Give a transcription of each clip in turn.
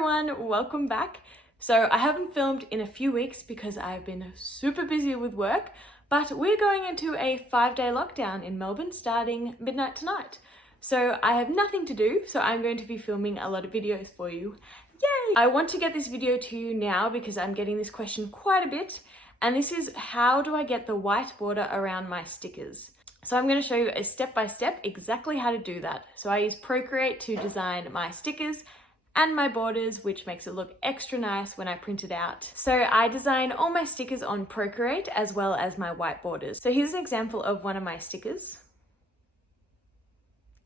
everyone, welcome back. So I haven't filmed in a few weeks because I've been super busy with work, but we're going into a 5-day lockdown in Melbourne starting midnight tonight. So I have nothing to do, so I'm going to be filming a lot of videos for you. Yay! I want to get this video to you now because I'm getting this question quite a bit, and this is how do I get the white border around my stickers? So I'm going to show you a step-by-step exactly how to do that. So I use Procreate to design my stickers and my borders, which makes it look extra nice when I print it out. So I design all my stickers on Procreate as well as my white borders. So here's an example of one of my stickers.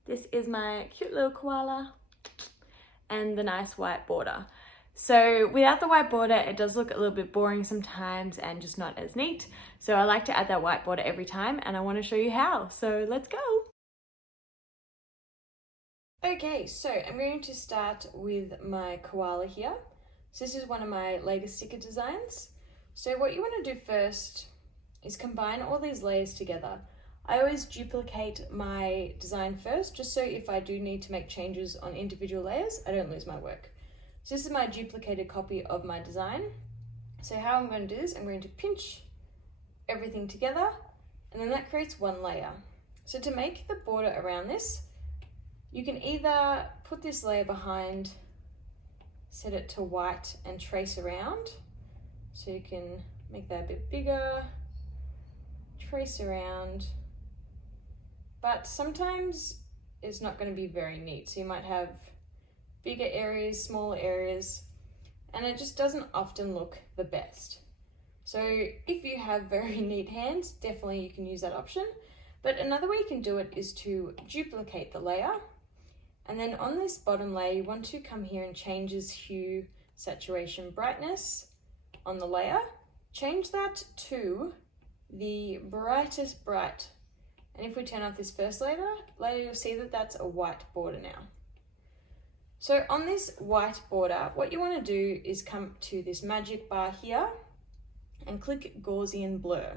This is my cute little koala and the nice white border. So without the white border, it does look a little bit boring sometimes and just not as neat. So I like to add that white border every time and I want to show you how. So let's go. Okay, so I'm going to start with my koala here. So this is one of my latest sticker designs. So what you want to do first is combine all these layers together. I always duplicate my design first, just so if I do need to make changes on individual layers, I don't lose my work. So this is my duplicated copy of my design. So how I'm going to do this, I'm going to pinch everything together, and then that creates one layer. So to make the border around this, you can either put this layer behind, set it to white and trace around. So you can make that a bit bigger, trace around. But sometimes it's not going to be very neat. So you might have bigger areas, smaller areas, and it just doesn't often look the best. So if you have very neat hands, definitely you can use that option. But another way you can do it is to duplicate the layer. And then on this bottom layer, you want to come here and change this hue, saturation, brightness on the layer. Change that to the brightest bright. And if we turn off this first layer, you'll see that that's a white border now. So on this white border, what you want to do is come to this magic bar here and click Gaussian blur.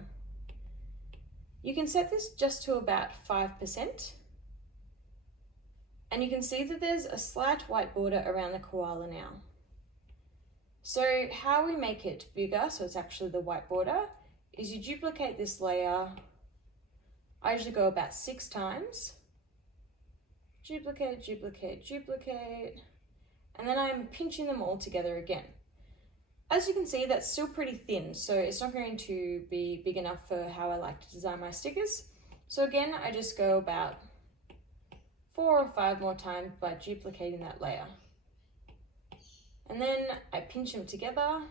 You can set this just to about 5%. And you can see that there's a slight white border around the koala now. So how we make it bigger, so it's actually the white border, is you duplicate this layer. I usually go about 6 times. Duplicate, duplicate, duplicate. And then I'm pinching them all together again. As you can see, that's still pretty thin, so it's not going to be big enough for how I like to design my stickers. So again, I just go about 4 or 5 more times by duplicating that layer. And then I pinch them together.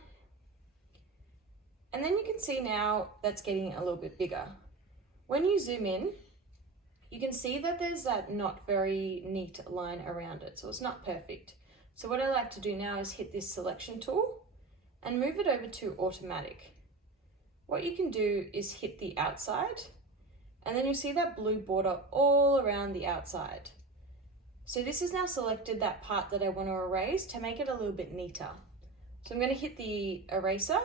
And then you can see now that's getting a little bit bigger. When you zoom in, you can see that there's that not very neat line around it, so it's not perfect. So what I like to do now is hit this selection tool and move it over to automatic. What you can do is hit the outside, and then you'll see that blue border all around the outside. So this has now selected that part that I want to erase to make it a little bit neater. So I'm going to hit the eraser,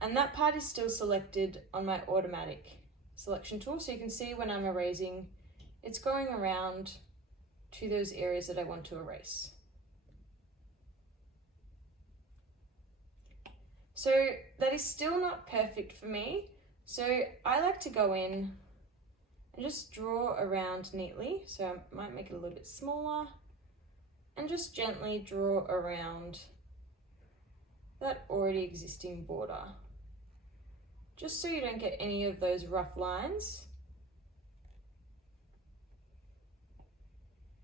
and that part is still selected on my automatic selection tool. So you can see when I'm erasing, it's going around to those areas that I want to erase. So that is still not perfect for me. So I like to go in and just draw around neatly. So I might make it a little bit smaller and just gently draw around that already existing border, just so you don't get any of those rough lines.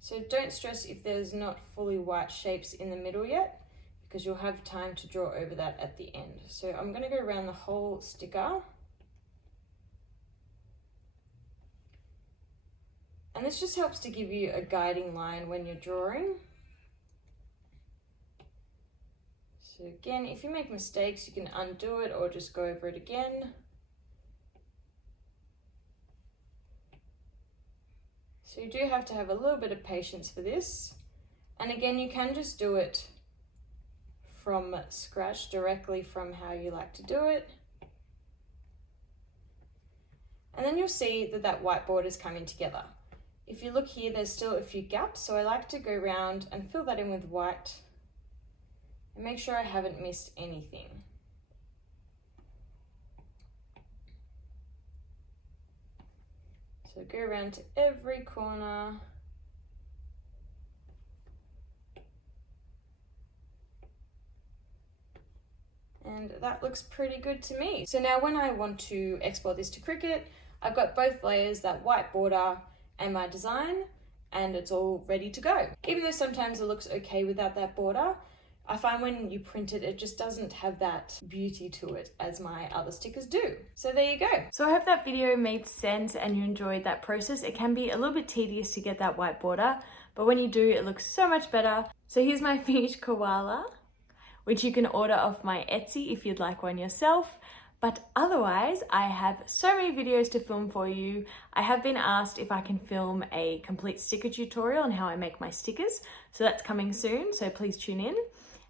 So don't stress if there's not fully white shapes in the middle yet, because you'll have time to draw over that at the end. So I'm going to go around the whole sticker. And this just helps to give you a guiding line when you're drawing. So again, if you make mistakes, you can undo it or just go over it again. So you do have to have a little bit of patience for this. And again, you can just do it from scratch, directly from how you like to do it. And then you'll see that that white border is coming together. If you look here, there's still a few gaps, so I like to go around and fill that in with white and make sure I haven't missed anything. So go around to every corner. And that looks pretty good to me. So now when I want to export this to Cricut, I've got both layers, that white border and my design, and it's all ready to go. Even though sometimes it looks okay without that border, I find when you print it, it just doesn't have that beauty to it as my other stickers do. So there you go. So I hope that video made sense and you enjoyed that process. It can be a little bit tedious to get that white border, but when you do, it looks so much better. So here's my finished koala, which you can order off my Etsy if you'd like one yourself. But otherwise, I have so many videos to film for you. I have been asked if I can film a complete sticker tutorial on how I make my stickers. So that's coming soon, so please tune in.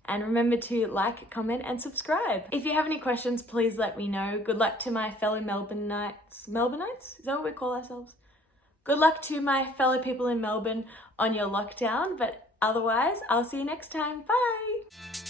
And remember to like, comment, and subscribe. If you have any questions, please let me know. Good luck to my fellow Melbourneites. Melbourneites? Is that what we call ourselves? Good luck to my fellow people in Melbourne on your lockdown. But otherwise, I'll see you next time. Bye!